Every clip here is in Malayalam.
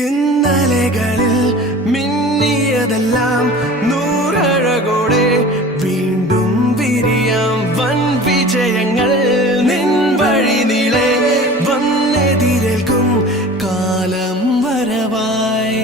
ഇന്നലകളിൽ മിന്നിയതെല്ലാം നൂറഴകോടെ വീണ്ടും വിരിയാം വൻ വിജയങ്ങൾ നിൻ വഴി നീളെ വന്നെതിരേൽക്കും കാലം വരവായി.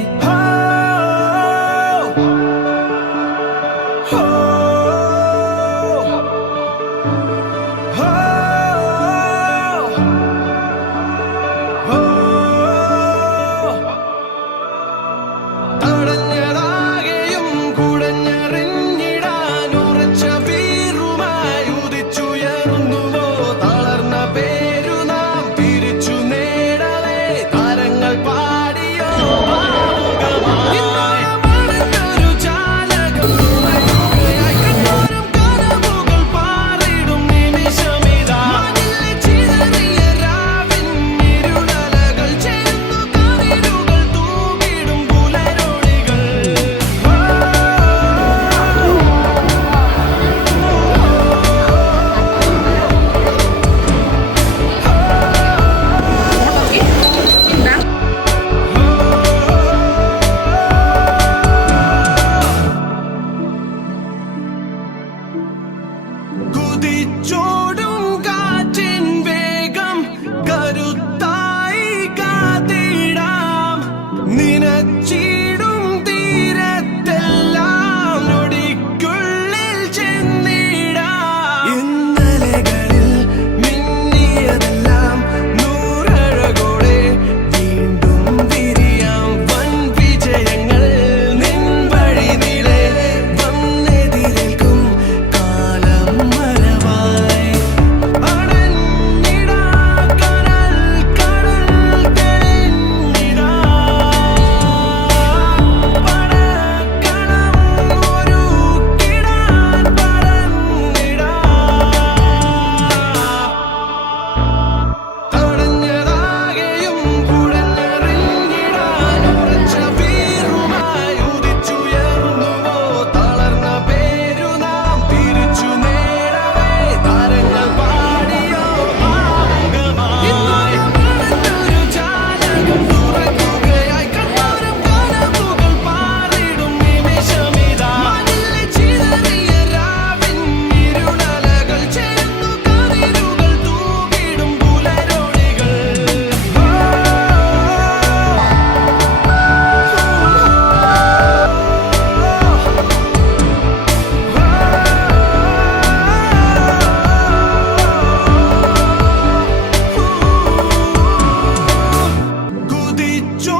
കുതിച്ചോടും കാറ്റിൻ വേഗം കരുത്തായി കാത്തിടാം നിനച്ചിടും തീരത്തെല്ലാം നൊടിക്കുള്ളിൽ ചെന്നിടാം. ഇന്നലകളിൽ മിന്നിയതെല്ലാം നൂറഴകോടെ വീണ്ടും വിരിയാം വൻ വിജയങ്ങൾ നിൻ വഴി നീളെ വന്നെതിരേൽക്കും കാലം വരവായി. അണഞ്ഞിടാ കനൽ കടൽ തെളിഞ്ഞിടാ പടക്കളം ഒരുക്കിടാൻ പറന്നിടാ തടഞ്ഞതാകെയും കുടഞ്ഞെറിഞ്ഞിടാൻ ഉറച്ച വീറുമായി ഉദിച്ചുയർന്നുവോ തളർന്ന പേരു നാം തിരിച്ചു നേടവേ താരങ്ങൾ പാടിയോ ഭാവുകമായി. ഇന്നൊരു ജാലകം തുറക്കുകയായി കണ്ണോരം കനവുകൾ പാറിടും നിമിഷമിതാ മഞ്ഞിൽ ചിതറിയ രാവിൻ ഇരുളലകൾ ചേർന്നു കതിരുകൾ തൂകിടും പുലരോണികൾ. കുതിച്ചോ